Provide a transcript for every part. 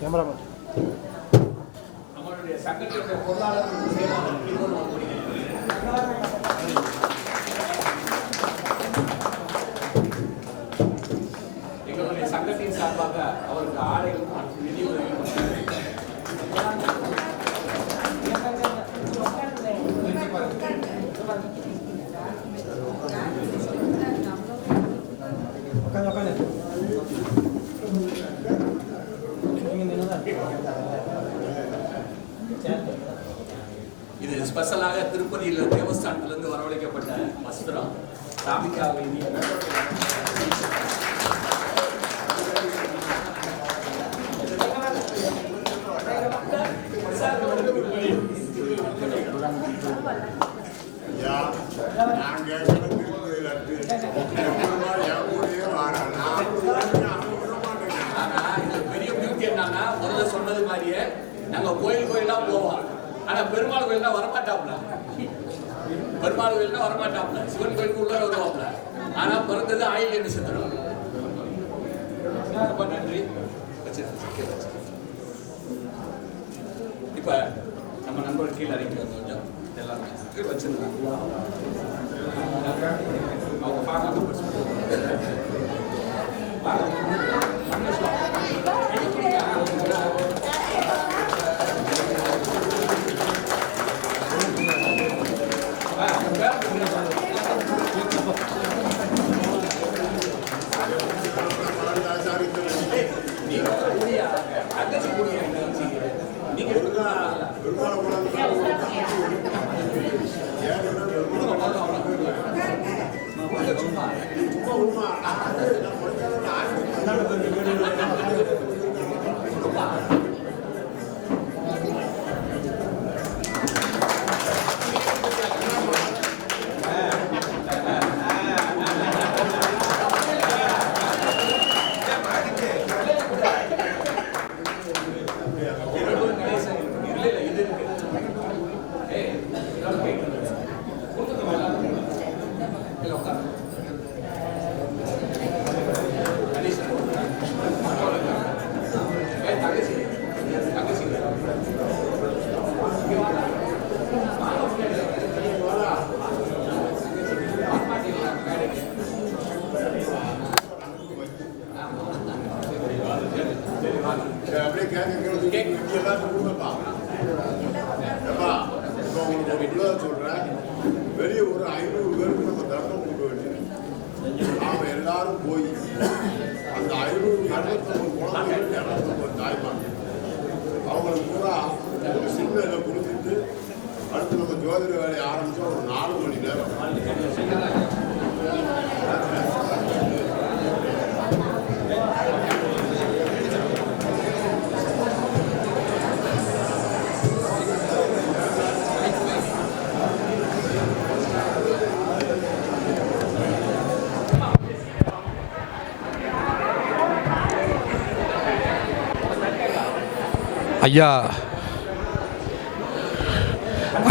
Cameraman நம்மளுடைய சங்கத்தினுடைய பொருளாளர் எங்களுடைய சங்கத்தின் சார்பாக அவருக்கு ஆடைகளும் நிதியுதவியும் இது ஸ்பெஷலாக திருப்பதியில் தேவஸ்தானத்திலிருந்து வரவழைக்கப்பட்ட வஸ்திரம் சாமிக்காக பெரிய பியூட்டி என்னன்னா முதல்ல சொன்னது மாதிரியே நாங்க கோயில் கோயிலா போவோம். ஆனா பெருமாள் கோயில்னா வரமாட்டாப்ல, பெருமாள் கோயில்னா வரமாட்டாப்ல, சிவன் கோயிலுக்கு உள்ள வருவாப்ல. ஆனா பிறந்தது ஆயில்ய நட்சத்திரம். ரொம்ப நன்றி. இப்ப நம்ம நண்பர் கீழே இறங்கி வந்து கொஞ்சம் எல்லாரும் கீழே வச்சிருந்தாங்க. அவங்க பார்க்காம வெளியே ஒரு 500 பேருக்கு நம்ம தர்மம் கொடுக்க வேண்டியது. நாம எல்லாரும் போய் அந்த 500 குழந்தைகள் 209 தாய்மார் அவங்களுக்கு பூரா ஒரு சின்ன இதை கொடுத்துட்டு அடுத்து நம்ம ஜோதிட வேலையை ஆரம்பிச்சோம். ஒரு 4 மணி நேரம்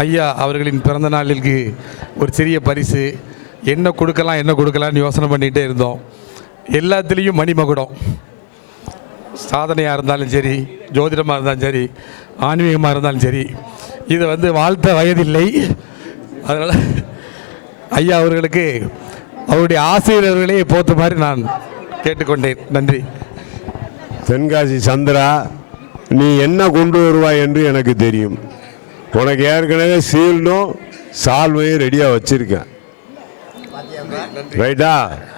ஐயா அவர்களின் பிறந்த நாளிற்கு ஒரு சிறிய பரிசு. என்ன கொடுக்கலான்னு யோசனை பண்ணிகிட்டே இருந்தோம். எல்லாத்துலேயும் மணிமகுடம், சாதனையாக இருந்தாலும் சரி, ஜோதிடமாக இருந்தாலும் சரி, ஆன்மீகமாக இருந்தாலும் சரி, இதை வாழ்த்த வயதில்லை. அதனால் ஐயா அவர்களுக்கு அவருடைய ஆசிரியர்களே போத்த மாதிரி நான் கேட்டுக்கொண்டேன். நன்றி. தென்காசி சந்திரா, நீ என்ன கொண்டு வருவாய் என்று எனக்கு தெரியும். உனக்கு ஏற்கனவே சீல்டும் சால்வையும் ரெடியாக வச்சுருக்கேன். ரைட்டா?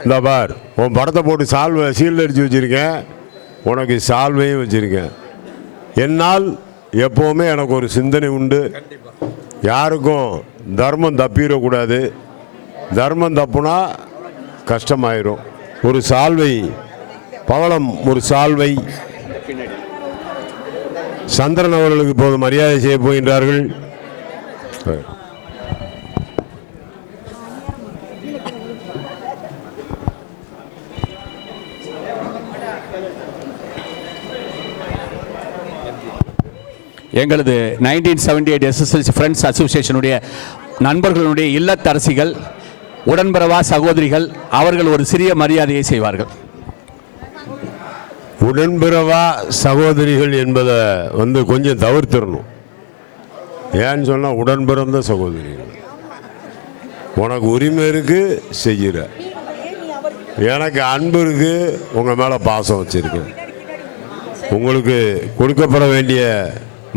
இந்த பார், உன் படத்தை போட்டு சீல்டு அடித்து வச்சுருக்கேன். உனக்கு சால்வையும் வச்சுருக்கேன். என்னால் எப்போவுமே எனக்கு ஒரு சிந்தனை உண்டு. யாருக்கும் தர்மம் தப்பிடக்கூடாது. தர்மம் தப்புனா கஷ்டமாயிரும். ஒரு சால்வை பவளம், ஒரு சால்வை சந்திரன் அவர்களுக்கு இப்போது மரியாதை செய்ய போகின்றார்கள். எங்களது 1978 எஸ்எஸ்எல்சி ஃப்ரெண்ட்ஸ் அசோசியேஷனுடைய நண்பர்களுடைய இல்லத்தரசிகள், உடன்பிறவா சகோதரிகள் அவர்கள் ஒரு சிறிய மரியாதையை செய்வார்கள். உடன்பிறவா சகோதரிகள் என்பதை கொஞ்சம் தவிர்த்திடணும். ஏன்னு சொன்னால் உடன்பிறந்த சகோதரிகள் உனக்கு உரிமை இருக்கு செய்கிற, எனக்கு அன்பு இருக்கு, உங்கள் மேலே பாசம் வச்சிருக்கு. உங்களுக்கு கொடுக்கப்பட வேண்டிய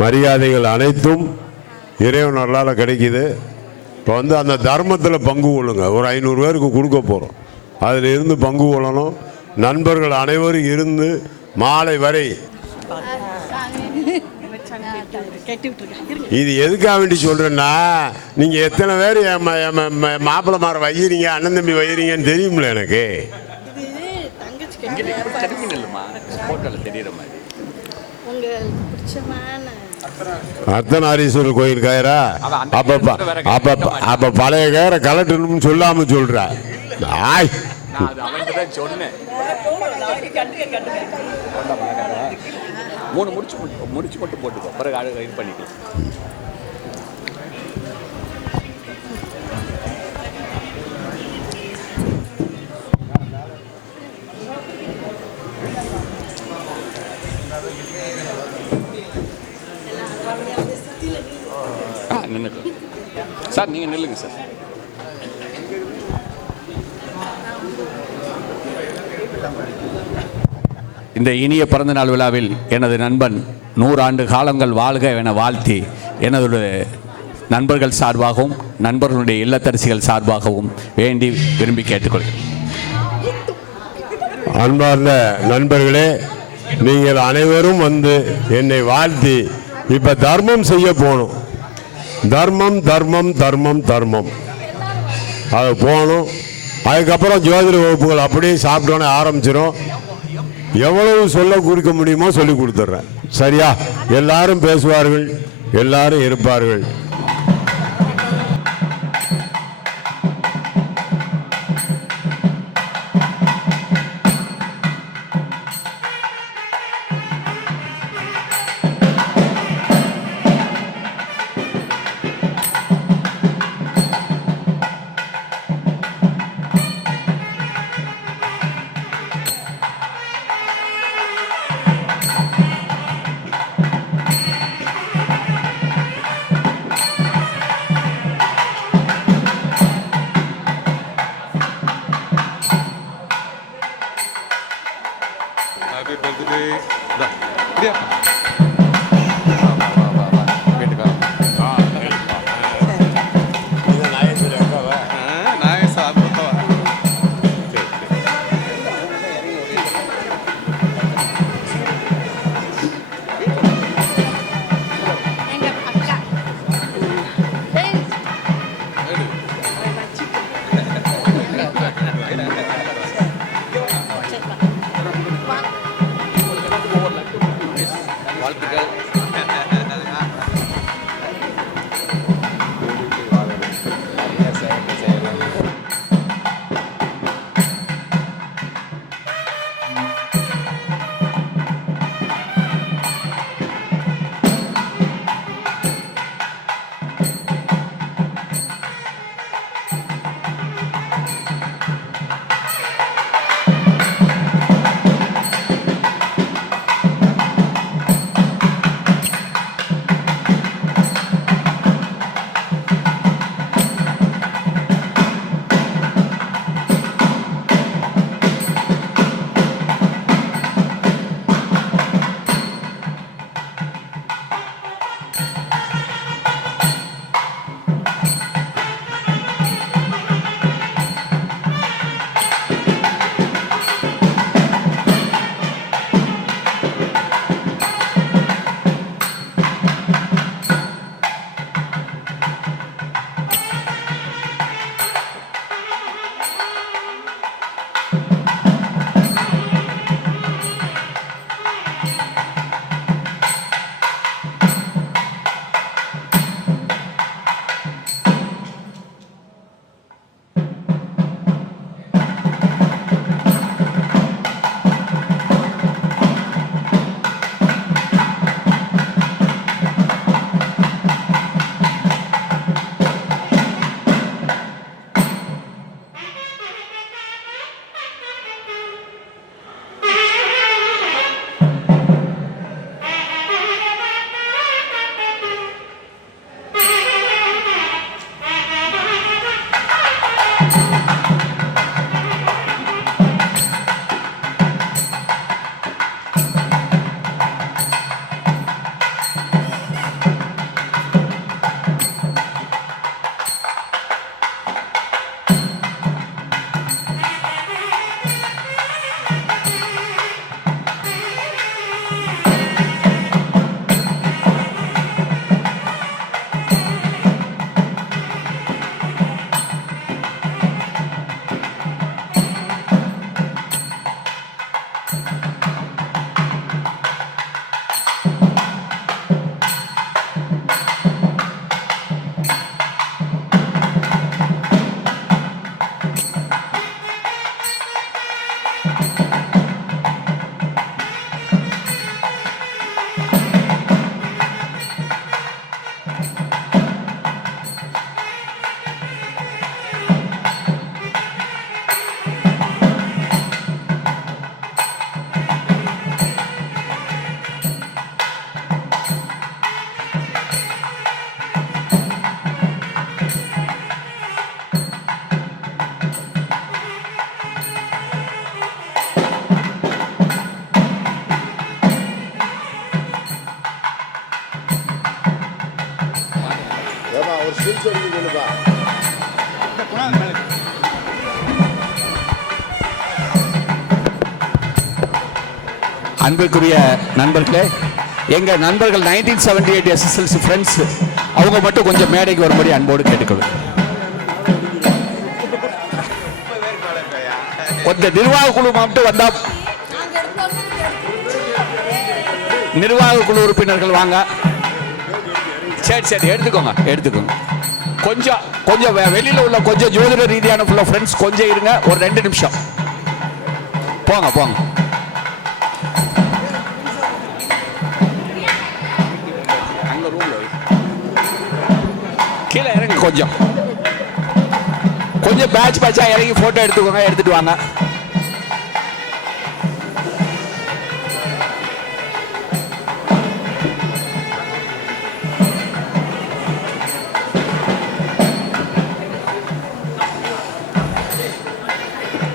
மரியாதைகள் அனைத்தும் இறைவன் அருளால் கிடைக்குது. இப்போ அந்த தர்மத்தில் பங்கு கொள்ளுங்க. ஒரு 500 பேருக்கு கொடுக்க போகிறோம், அதில் இருந்து பங்கு கொள்ளணும். நண்பர்கள் அனைவரும் இருந்து மாலை வரை. இது எதுக்காக வேண்டி சொல்கிறேன்னா, நீங்கள் எத்தனை பேர் மாப்பிள்ளை மாற வைக்கிறீங்க, அண்ணன் தம்பி வைக்கிறீங்கன்னு தெரியுமில்ல எனக்கு. அர்த்தநாரீஸ்வரர் கோயில் கயிறா? அப்ப பழைய கயிறை கலட்டணும்னு சொல்லாம சொல்ற. சொன்னேன் 3 முடிச்சு மட்டும் போட்டுக்கோ, பிறகு இது பண்ணிக்கலாம். நின்னுக்கு சார், நீங்கள் நில்லுங்க சார். இந்த இனிய பிறந்தநாள் விழாவில் எனது நண்பன் 100 ஆண்டு காலங்கள் வாழ்க என வாழ்த்தி, எனது நண்பர்கள் சார்பாகவும் நண்பர்களுடைய இல்லத்தரசிகள் சார்பாகவும் வேண்டி விரும்பி கேட்டுக்கொள்கிறேன். அன்பார்ந்த நண்பர்களே, நீங்கள் அனைவரும் என்னை வாழ்த்தி இப்ப தர்மம் செய்ய போகணும். தர்மம் தர்மம் தர்மம் தர்மம் அது போகணும். அதுக்கப்புறம் ஜோதிட வகுப்புகள் அப்படியே சாப்பிட்டோன்னே ஆரம்பிச்சிடும். எவ்வளவு சொல்ல கொடுக்க முடியுமோ சொல்லி கொடுத்துட்றேன். சரியா? எல்லாரும் பேசுவார்கள், எல்லாரும் இருப்பார்கள். அவர் ஸ்கில்ஸ் எடுத்து கொடுப்பா. அன்புக்குரிய நண்பர்களே, எங்கள் நண்பர்கள் 1978 SSLC ஃப்ரெண்ட்ஸ் அவங்க மட்டும் கொஞ்சம் மேடைக்கு வரும்படி அன்போடு கேட்டுக்கொள்ளும். கொஞ்சம் நிர்வாக குழு மட்டும் வந்தா, நிர்வாக குழு உறுப்பினர்கள் வாங்க. சரி சரி, எடுத்துக்கோங்க. கொஞ்சம் வெளியில் உள்ள கொஞ்சம் ஜோதிட ரீதியான ஃபுல்லாக ஃப்ரெண்ட்ஸ் கொஞ்சம் இருங்க, ஒரு 2 நிமிஷம். போங்க. அங்கே ரூமில் கீழே இறங்கி கொஞ்சம் பேட்சாக இறங்கி ஃபோட்டோ எடுத்துட்டு வாங்க.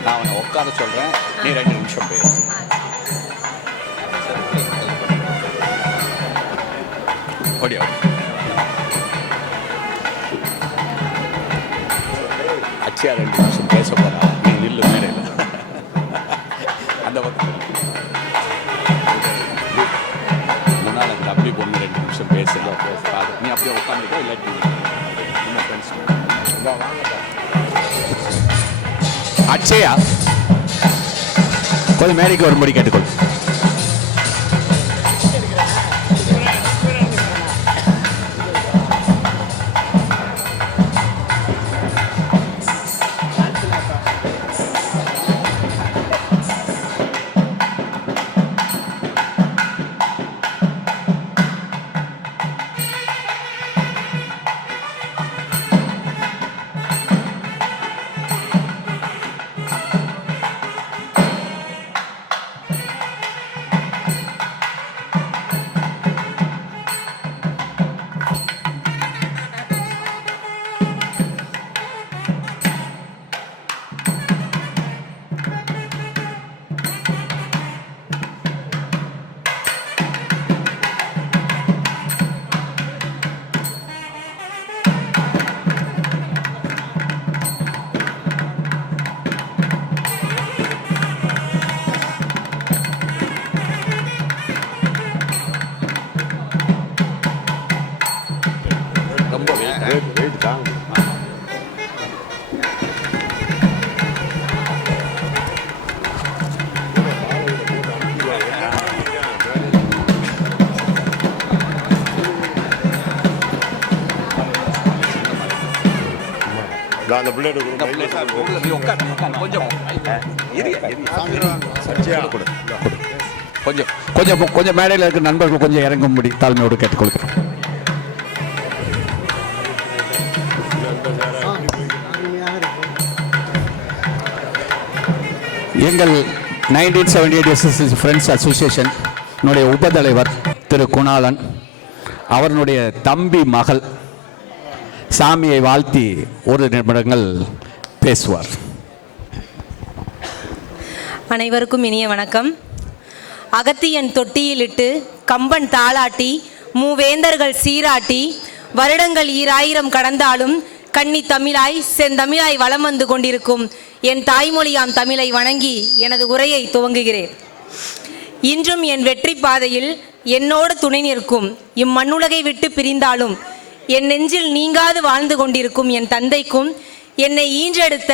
நான் அவனை உட்கார சொல்கிறேன், நீ 2 நிமிஷம் பேசு. ஓடியா அச்சியா 2 நிமிஷம் பேச போறா, நீ நில்லு மேடையில். அந்த பக்கம் முன்னால் அந்த அப்படி பொண்ணு 2 நிமிஷம் பேசுதா பேசாது. நீ அப்படியே உட்காந்துக்கோ, இல்லாட்டி நம்ம ஃப்ரெண்ட்ஸ் அச்சயா கொஞ்சம் மேடைக்கு வரும்படி கேட்டுக்கொள். அந்த பிள்ளைகிட்ட கொஞ்சம் மேடையில் இருக்க நண்பர்கள் கொஞ்சம் இறங்கும்படி தாழ்மையோடு கேட்டுக்கொள்கிறோம். எங்கள் 1978 SSLC ஃப்ரெண்ட்ஸ் அசோசியேஷன் உபதலைவர் திரு குணாலன் அவருடைய தம்பி மகள் சாமியை வாழ்த்தி ஒரு நிமிடங்கள் பேசுவார். அனைவருக்கும் இனிய வணக்கம். அகத்தியன் தொட்டியிலிட்டு கம்பன் தாளாட்டி மூவேந்தர்கள் சீராட்டி வருடங்கள் 2000 கடந்தாலும் கன்னி தமிழாய் செந்தமிழாய் வலம் வந்து கொண்டிருக்கும் என் தாய்மொழியாம் தமிழை வணங்கி எனது உரையை துவங்குகிறேன். இன்றும் என் வெற்றி பாதையில் என்னோடு துணை நிற்கும் இம்மண்ணுலகை விட்டு பிரிந்தாலும் என் நெஞ்சில் நீங்காது வாழ்ந்து கொண்டிருக்கும் என் தந்தைக்கும் என்னை ஈன்றெடுத்த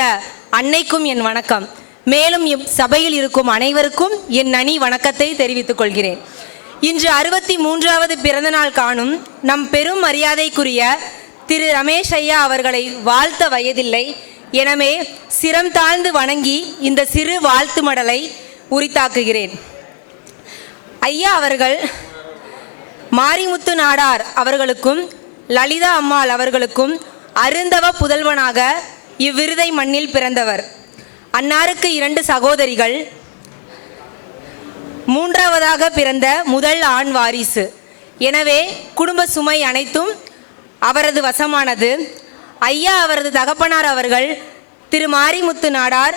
அன்னைக்கும் என் வணக்கம். மேலும் சபையில் இருக்கும் அனைவருக்கும் என் அணி வணக்கத்தை தெரிவித்துக் கொள்கிறேன். இன்று 63வது பிறந்தநாள் காணும் நம் பெரும் மரியாதைக்குரிய திரு ரமேஷ் ஐயா அவர்களை வாழ்த்த வயதில்லை. எனவே சிரம் தாழ்ந்து வணங்கி இந்த சிறு வாழ்த்து மடலை உரித்தாக்குகிறேன். ஐயா அவர்கள் மாரிமுத்து நாடார் அவர்களுக்கும் லலிதா அம்மாள் அவர்களுக்கும் அருந்தவ புதல்வனாக இவ்விருதை மண்ணில் பிறந்தவர். அன்னாருக்கு 2 சகோதரிகள், 3வதாக பிறந்த முதல் ஆண் வாரிசு. எனவே குடும்ப சுமை அனைத்தும் அவரது வசமானது. ஐயா அவரது தகப்பனார் அவர்கள் திரு மாரிமுத்து நாடார்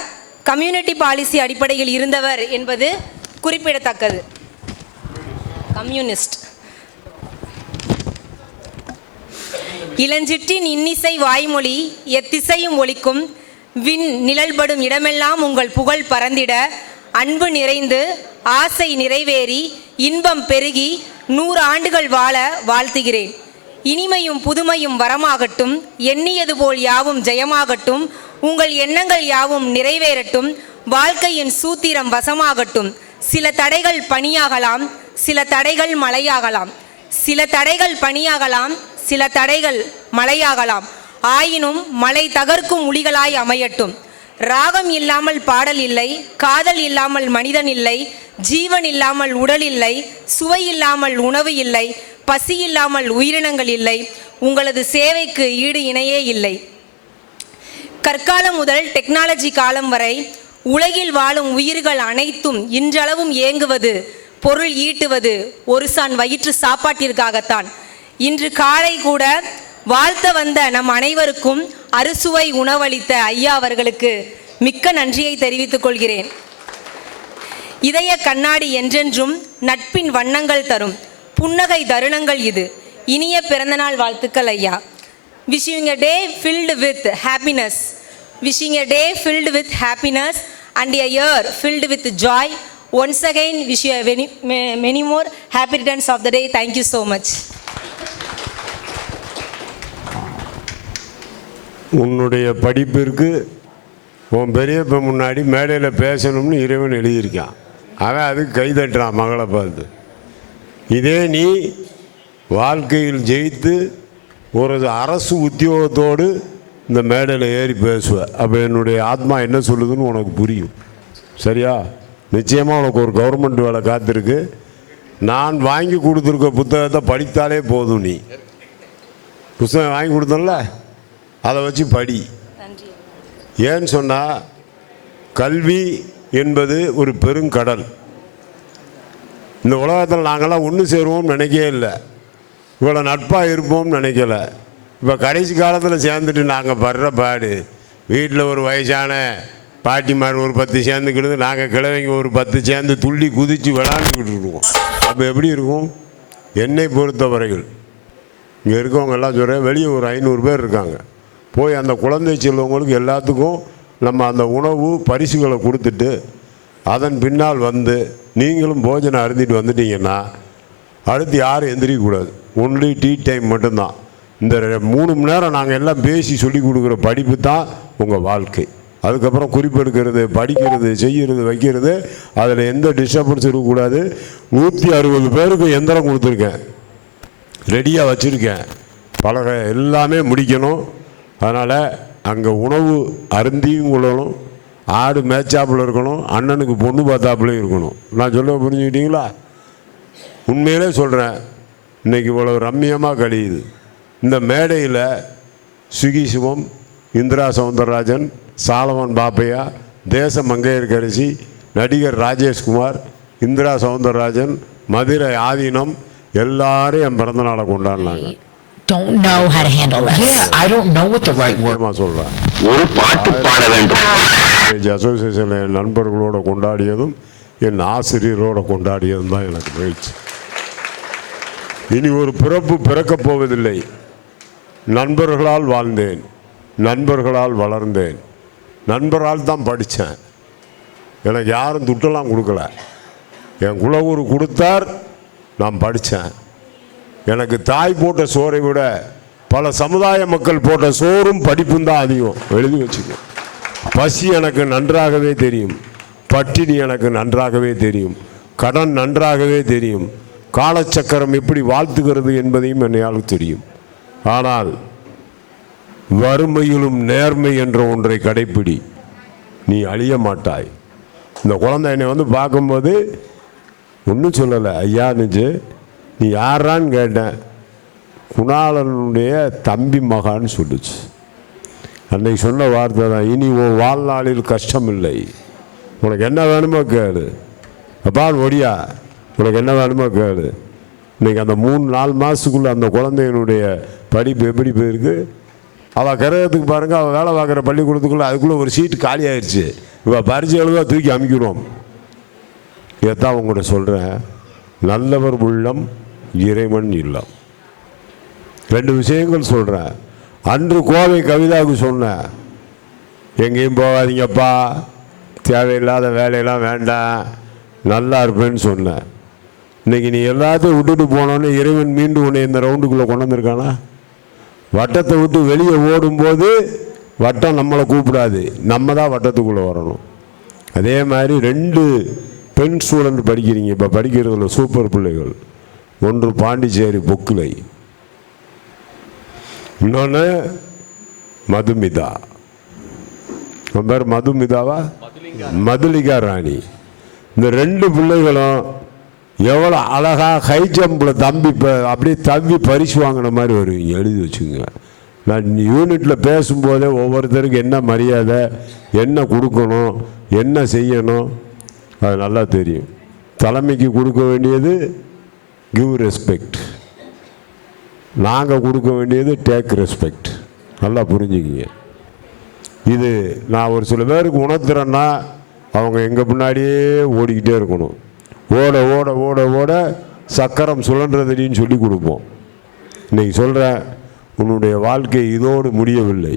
கம்யூனிட்டி பாலிசி அடிப்படையில் இருந்தவர் என்பது குறிப்பிடத்தக்கது. கம்யூனிஸ்ட். இளஞ்சிற்றின் இன்னிசை வாய்மொழி எத்திசையும் ஒலிக்கும் விண் நிழல்படும் இடமெல்லாம் உங்கள் புகழ் பறந்திட அன்பு நிறைந்து ஆசை நிறைவேறி இன்பம் பெருகி 100 ஆண்டுகள் வாழ வாழ்த்துகிறேன். இனிமையும் புதுமையும் வரமாகட்டும், எண்ணியது போல் யாவும் ஜெயமாகட்டும், உங்கள் எண்ணங்கள் யாவும் நிறைவேறட்டும், வாழ்க்கையின் சூத்திரம் வசமாகட்டும். சில தடைகள் பணியாகலாம், சில தடைகள் மழையாகலாம், சில தடைகள் பணியாகலாம், சில தடைகள் மழையாகலாம். ஆயினும் மலை தகர்க்கும் உளிகளாய் அமையட்டும். ராகம் இல்லாமல் பாடல் இல்லை, காதல் இல்லாமல் மனிதன் இல்லை, ஜீவன் இல்லாமல் உடல் இல்லை, சுவை இல்லாமல் உணவு இல்லை, பசி இல்லாமல் உயிரினங்கள் இல்லை. உங்களது சேவைக்கு ஈடு இணையே இல்லை. கற்காலம் முதல் டெக்னாலஜி காலம் வரை உலகில் வாழும் உயிர்கள் அனைத்தும் இன்றளவும் ஏங்குவது, பொருள் ஈட்டுவது ஒரு சான் வயிற்று சாப்பாட்டிற்காகத்தான். இன்று காலை கூட வாழ்த்த வந்த நம் அனைவருக்கும் அறுசுவை உணவளித்த ஐயா அவர்களுக்கு மிக்க நன்றியை தெரிவித்துக் கொள்கிறேன். இதய கண்ணாடி என்றென்றும் நட்பின் வண்ணங்கள் தரும் புன்னகை தருணங்கள் இது. இனிய பிறந்தநாள் வாழ்த்துக்கள் ஐயா. Wishing a day filled with happiness. Wishing a day filled with happiness and a year filled with joy. Once again wish you many more happy returns of the day. Thank you so much. உன்னுடைய படிப்பிற்கு உன் பெரியப்ப முன்னாடி மேடையில் பேசணும்னு இறைவன் எழுதியிருக்கான். அவன் அதுக்கு கைதட்டுறான் மகளை பார்த்து. இதே நீ வாழ்க்கையில் ஜெயித்து ஒரு அரசு உத்தியோகத்தோடு இந்த மேடையில் ஏறி பேசுவ. அப்போ என்னுடைய ஆத்மா என்ன சொல்லுதுன்னு உனக்கு புரியும். சரியா? நிச்சயமாக உனக்கு ஒரு கவர்மெண்ட் வேலை காத்திருக்கு. நான் வாங்கி கொடுத்துருக்க புத்தகத்தை படித்தாலே போதும். நீ புத்தகம் வாங்கி கொடுத்தல, அதை வச்சு படி. ஏன்னு சொன்னால் கல்வி என்பது ஒரு பெருங்கடல். இந்த உலகத்தில் நாங்கள்லாம் ஒன்று சேருவோம்னு நினைக்கவே இல்லை, இவ்வளோ நட்பாக இருப்போம்னு நினைக்கல. இப்போ கடைசி காலத்தில் சேர்ந்துட்டு நாங்கள் படுற பாடு. வீட்டில் ஒரு வயசான பாட்டிமார் ஒரு 10 சேர்ந்துக்கிட்டு நாங்கள் கிழவைங்க ஒரு 10 சேர்ந்து துள்ளி குதித்து விளாண்டுக்கிட்டு இருக்கோம். அப்போ எப்படி இருக்கும்? என்னை பொறுத்தவரைகள் இங்கே இருக்கவங்க எல்லாம் சொல்கிறேன், வெளியே ஒரு 500 பேர் இருக்காங்க. போய் அந்த குழந்தை செல்வங்களுக்கு எல்லாத்துக்கும் நம்ம அந்த உணவு பரிசுகளை கொடுத்துட்டு அதன் பின்னால் வந்து நீங்களும் போஜனம் அருந்திட்டு வந்துட்டீங்கன்னா அடுத்து யாரும் எந்திரிக்கக்கூடாது. ஒன்லி டீ டைம் மட்டும்தான். இந்த 3 மணி நேரம் நாங்கள் எல்லாம் பேசி சொல்லி கொடுக்குற படிப்பு தான் உங்கள் வாழ்க்கை. அதுக்கப்புறம் குறிப்பெடுக்கிறது, படிக்கிறது, செய்கிறது, வைக்கிறது, அதில் எந்த டிஸ்டர்பன்ஸ் இருக்கக்கூடாது. 160 பேருக்கு எந்திரம் கொடுத்துருக்கேன், ரெடியாக வச்சுருக்கேன். பலக எல்லாமே முடிக்கணும். அதனால் அங்கே உணவு அருந்தியும் கொள்ளணும், ஆடு மேய்ச்சாப்பில் இருக்கணும், அண்ணனுக்கு பொண்ணு பார்த்தாப்புலையும் இருக்கணும். நான் சொல்ல புரிஞ்சுக்கிட்டீங்களா? உண்மையிலே சொல்கிறேன், இன்றைக்கி இவ்வளோ ரம்மியமாக கழியுது. இந்த மேடையில் சுகி சிவம், இந்திரா சவுந்தரராஜன், சாலமன் பாப்பையா, தேச மங்கையர்கரசி, நடிகர் ராஜேஷ்குமார், இந்திரா சவுந்தரராஜன், மதுரை ஆதீனம் எல்லாரும் என் பிறந்தநாளை கொண்டாடினாங்க. Don't know how to handle this. Yeah, I don't know what the right word. சொல்கிறேன், ஒரு பாட்டு பாட வேண்டும். அசோசியேஷனில் என் நண்பர்களோட கொண்டாடியதும் என் ஆசிரியரோட கொண்டாடியதும் தான் எனக்கு மகிழ்ச்சி. இனி ஒரு பிறப்பு பிறக்கப் போவதில்லை. நண்பர்களால் வாழ்ந்தேன், நண்பர்களால் வளர்ந்தேன், நண்பரால் தான் படித்தேன். எனக்கு யாரும் துட்டெல்லாம் கொடுக்கல. என் குலகுரு கொடுத்தார், நான் படித்தேன். எனக்கு தாய் போட்ட சோறை விட பல சமுதாய மக்கள் போட்ட சோறும் படிப்பும் தான் அதிகம். எழுதி வச்சுக்க. பசி எனக்கு நன்றாகவே தெரியும், பட்டினி எனக்கு நன்றாகவே தெரியும், கடன் நன்றாகவே தெரியும், காலச்சக்கரம் எப்படி வாழ்த்துகிறது என்பதையும் என்னையால் தெரியும். ஆனால் வறுமையிலும் நேர்மை என்ற ஒன்றை கடைப்பிடி, நீ அழிய மாட்டாய். இந்த குழந்தை என்னை வந்து பார்க்கும்போது ஒன்றும் சொல்லலை. ஐயானுச்சு, நீ யாரான்னு கேட்டேன். குணாளனுடைய தம்பி மகான்னு சொல்லுச்சு. அன்னைக்கு சொன்ன வார்த்தை தான், இனி உன் வாழ்நாளில் கஷ்டம் இல்லை, உனக்கு என்ன வேணுமோ கேளு, அப்பான்னு ஒடியா, உனக்கு என்ன வேணுமோ கேளு. இன்றைக்கி அந்த 3-4 மாதத்துக்குள்ளே அந்த குழந்தையினுடைய படிப்பு எப்படி போயிருக்கு. அவள் கிரகத்துக்கு பாருங்கள், அவள் வேலை பார்க்குற பள்ளிக்கூடத்துக்குள்ளே அதுக்குள்ளே ஒரு சீட்டு காலி ஆயிடுச்சு. இவள் பரிச்சை எழுத தூக்கி அமைக்கிறோம். இதைத்தான் உங்கள்கிட்ட சொல்கிறேன், நல்லவர் உள்ளம் இறைவன் இல்லம். 2 விஷயங்கள் சொல்கிறேன். அன்று கோவை கவிதாவுக்கு சொன்னேன், எங்கேயும் போகாதீங்கப்பா, தேவையில்லாத வேலையெல்லாம் வேண்டாம், நல்லா இருப்பேன்னு சொன்னேன். இன்றைக்கி நீ எல்லாத்தையும் விட்டுட்டு போனோன்னு இறைவன் மீண்டும் உன்னை இந்த ரவுண்டுக்குள்ளே கொண்டு வந்திருக்கானா? வட்டத்தை விட்டு வெளியே ஓடும்போது வட்டம் நம்மளை கூப்பிடாது, நம்ம தான் வட்டத்துக்குள்ளே வரணும். அதே மாதிரி 2 பெண் ஸ்டூடெண்ட் படிக்கிறீங்க, இப்போ படிக்கிறதுல சூப்பர் பிள்ளைகள். ஒன்று பாண்டிச்சேரி பொக்குலை, இன்னொன்று மதுமிதா. உன் பேர் மதுமிதாவா? மதுலிகா ராணி. இந்த 2 பிள்ளைகளும் எவ்வளோ அழகாக ஹை ஜம்பில் தம்பி அப்படியே தம்பி பரிசு வாங்கின மாதிரி வருவீங்க, எழுதி வச்சுங்க. நான் யூனிட்டில் பேசும்போதே ஒவ்வொருத்தருக்கு என்ன மரியாதை, என்ன கொடுக்கணும், என்ன செய்யணும், அது நல்லா தெரியும். தலைமைக்கு கொடுக்க வேண்டியது கிவ் ரெஸ்பெக்ட், நாங்கள் கொடுக்க வேண்டியது டேக் ரெஸ்பெக்ட். நல்லா புரிஞ்சுக்கிங்க. இது நான் ஒரு சில பேருக்கு உணர்த்துறேன்னா அவங்க எங்கள் பின்னாடியே ஓடிக்கிட்டே இருக்கணும். ஓட ஓட ஓட ஓட சக்கரம் சுழன்றதுன்னு சொல்லி கொடுப்போம். இன்றைக்கி சொல்கிறேன், உன்னுடைய வாழ்க்கை இதோடு முடியவில்லை.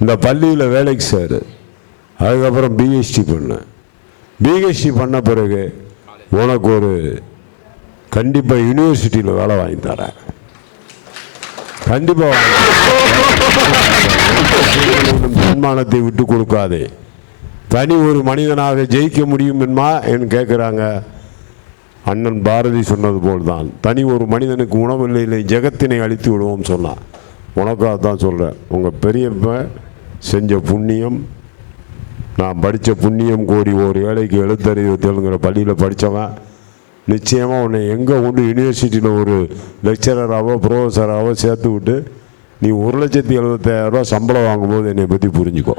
இந்த பள்ளியில் வேலைக்கு சேரு, அதுக்கப்புறம் பிஹெச்டி பண்ண. பிஹெச்டி பண்ண பிறகு உனக்கு ஒரு கண்டிப்பாக யூனிவர்சிட்டியில் வேலை வாங்கி தரேன், கண்டிப்பாக தன்மானத்தை விட்டு கொடுக்காதே. தனி ஒரு மனிதனாக ஜெயிக்க முடியும் என்று கேட்குறாங்க. அண்ணன் பாரதி சொன்னது போல்தான், தனி ஒரு மனிதனுக்கு உணவில்லை இல்லை ஜெகத்தினை அழித்து விடுவோம் சொன்னான். உனக்காக தான் சொல்கிறேன், உங்கள் பெரியப்ப செஞ்ச புண்ணியம், நான் படித்த புண்ணியம் கோடி. ஒரு ஏழைக்கு எழுத்தறிவு தெலுங்குற பள்ளியில் படித்தவன் நிச்சயமாக உன்னை எங்கே கொண்டு யூனிவர்சிட்டியில் ஒரு லெக்சரராகவோ ப்ரொஃபஸராகவோ சேர்த்து விட்டு நீ 1,70,000 ரூபா சம்பளம் வாங்கும்போது என்னை பற்றி புரிஞ்சுக்கோ.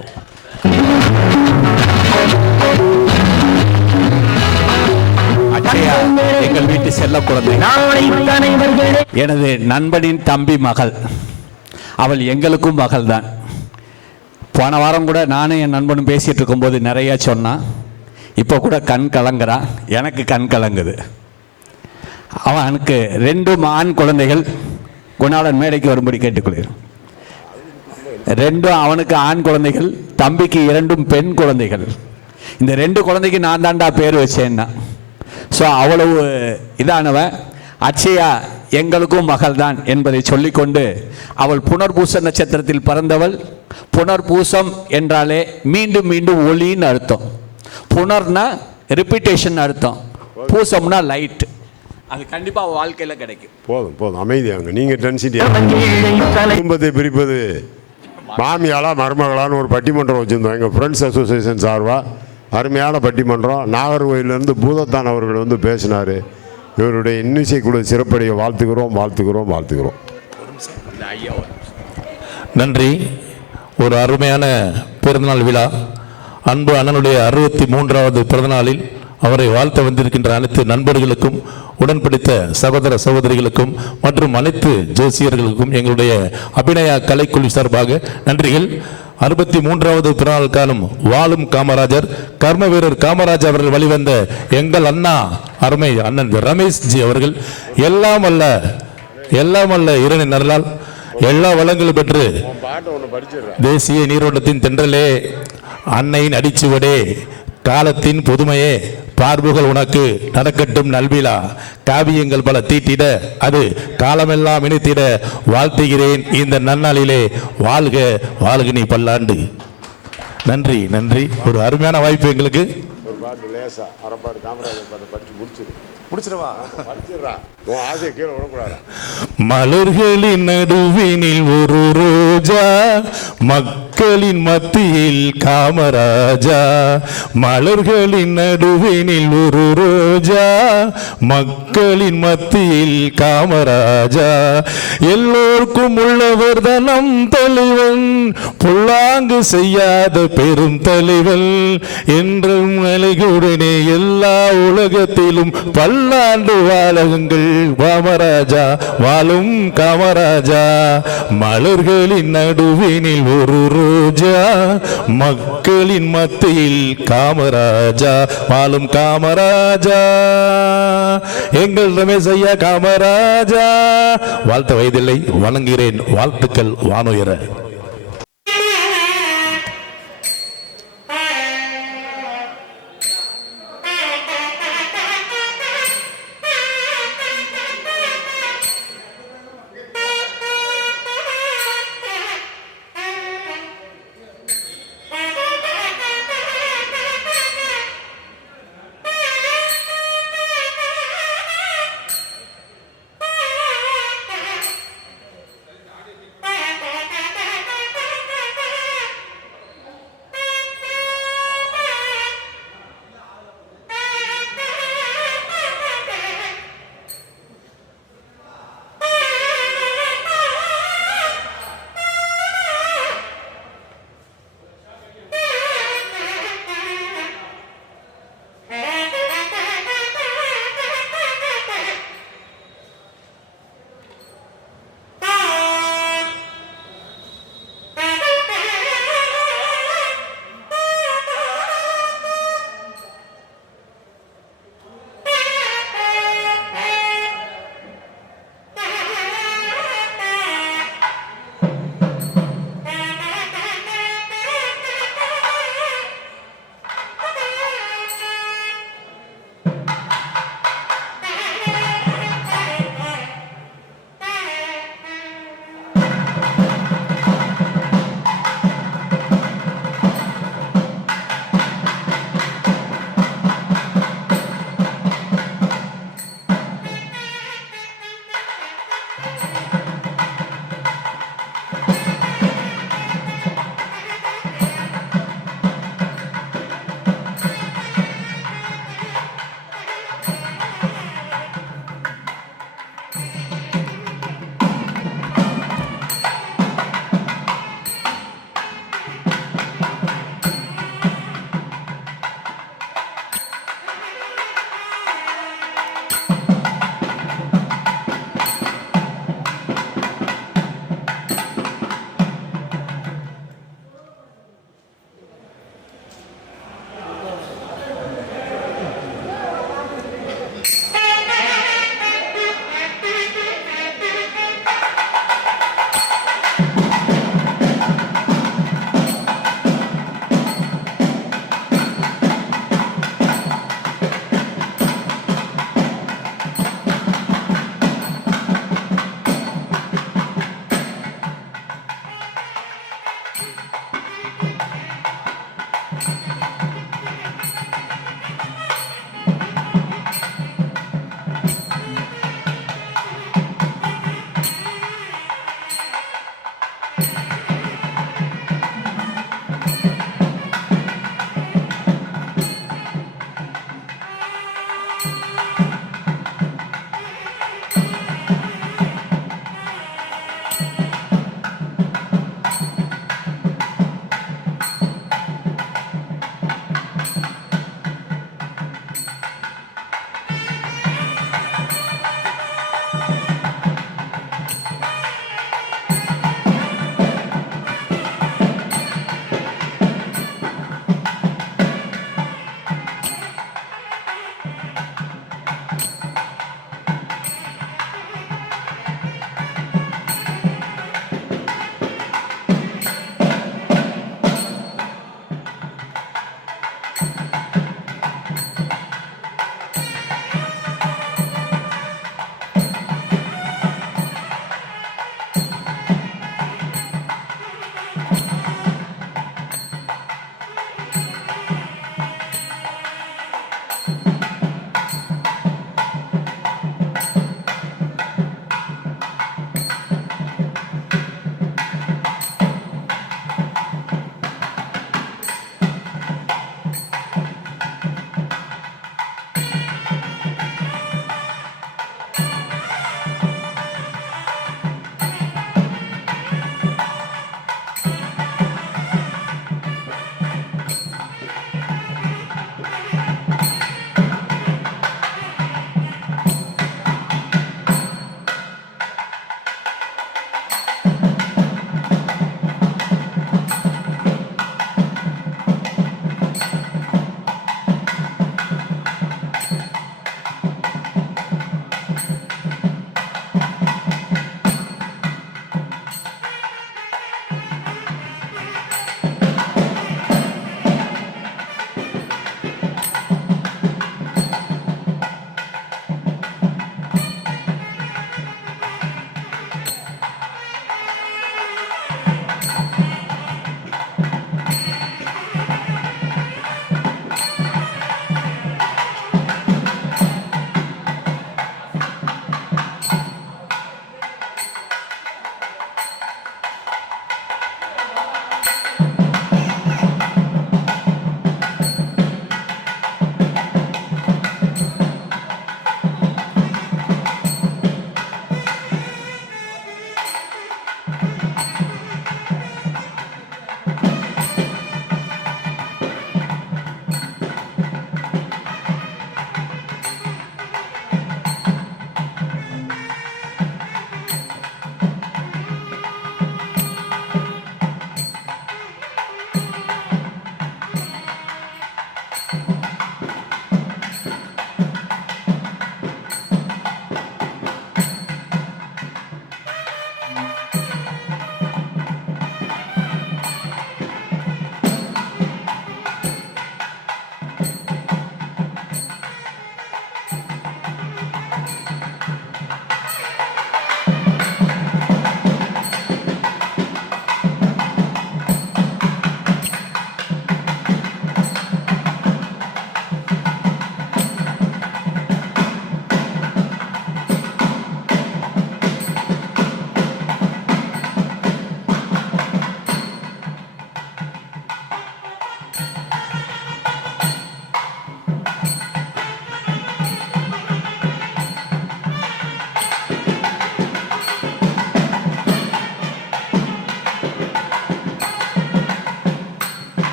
எங்கள் வீட்டு செல்ல குழந்தை, எனது நண்பனின் தம்பி மகள், அவள் எங்களுக்கும் மகள் தான். போன வாரம் கூட நானும் என் நண்பனும் பேசிகிட்டு இருக்கும்போது நிறையா சொன்னான். இப்போ கூட கண் கலங்குறான், எனக்கு கண் கலங்குது. அவனுக்கு 2 ஆண் குழந்தைகள். குணாளன் மேடைக்கு வரும்படி கேட்டுக்கொள்கிறேன். 2 அவனுக்கு ஆண் குழந்தைகள், தம்பிக்கு 2 பெண் குழந்தைகள். இந்த 2 குழந்தைக்கு நான் தாண்டா பேர் வச்சேன்னா. ஸோ அவ்வளவு இதானவன். அச்சயா எங்களுக்கும் மகள் தான் என்பதை சொல்லிக்கொண்டு, அவள் புனர்பூச நட்சத்திரத்தில் பிறந்தவள். புனர்பூசம் என்றாலே மீண்டும் மீண்டும் ஒளின்னு அர்த்தம். புனர்னா ரிப்பீட்டேஷன் அர்த்தம், பூசம்னா லைட். அது கண்டிப்பாக வாழ்க்கையில் கிடைக்கும். போதும் போதும், அமைதியாங்க. நீங்கள் டென்சிட்டியா குடும்பத்தை பிரிப்பது மாமியாளா மருமகளான்னு ஒரு பட்டிமன்றம் வச்சுருந்தோம் எங்கள் ஃப்ரெண்ட்ஸ் அசோசியேஷன் சார்பாக. அருமையான பட்டிமன்றம். நாகர்கோயிலேருந்து பூதத்தான் அவர்கள் வந்து பேசினார். இவருடைய இன்னிசை குழு சிறப்படைய வாழ்த்துக்கிறோம் வாழ்த்துக்கிறோம் வாழ்த்துக்கிறோம். நன்றி. ஒரு அருமையான பிறந்தநாள் விழா. அன்பு அண்ணனுடைய 63வது பிறந்தநாளில் அவரை வாழ்த்த வந்திருக்கின்ற அனைத்து நண்பர்களுக்கும், உடன்படித்த சகோதர சகோதரிகளுக்கும் மற்றும் அனைத்து ஜோசியர்களுக்கும் எங்களுடைய அபிநயா கலைக்குழு சார்பாக நன்றிகள். 63வது பிறநாள் காலம் வாழும் காமராஜர், கர்ம வீரர் காமராஜர் அவர்கள் வழிவந்த எங்கள் அண்ணா அருமை அண்ணன் ரமேஷ் ஜி அவர்கள் எல்லாம் அல்ல இறைவனின் அருளால் எல்லா வளங்களும் பெற்று தேசிய நீரோட்டத்தின் தென்றலே, அன்னையின் அடிச்சுவடே, காலத்தின் புதுமையே, பார்வுகள் உனக்கு நடக்கட்டும் நல்விழா, காவியங்கள் பல தீட்டிட அது காலமெல்லாம் இணைத்திட வாழ்த்துகிறேன் இந்த நன்னாளிலே. வாழ்க வாழ்க நீ பல்லாண்டு. நன்றி நன்றி. ஒரு அருமையான வாய்ப்பு எங்களுக்கு. மலர்களின் நடுவினில் ஒரு ரோஜா, மக்களின் மத்தியில் காமராஜா. மலர்களின் நடுவினில் ஒரு ரோஜா, மக்களின் மத்தியில் காமராஜா. எல்லோருக்கும் உள்ளவர் தனம் தலைவன், புல்லாங்கு செய்யாத பெரும் தலைவன். என்றும் அழகுடனே எல்லா உலகத்திலும் பல்லாண்டு வாழகுங்கள் காமராஜா, வாழும் காமராஜா. மலர்களின் நடுவினில் ஒரு ரோஜா, மக்களின் மத்தியில் காமராஜா, வாழும் காமராஜா, எங்கள் ரமேஷ் ஐயா காமராஜா. வாழ்த்த வயதில்லை, வணங்குகிறேன். வாழ்த்துக்கள் வானுயர.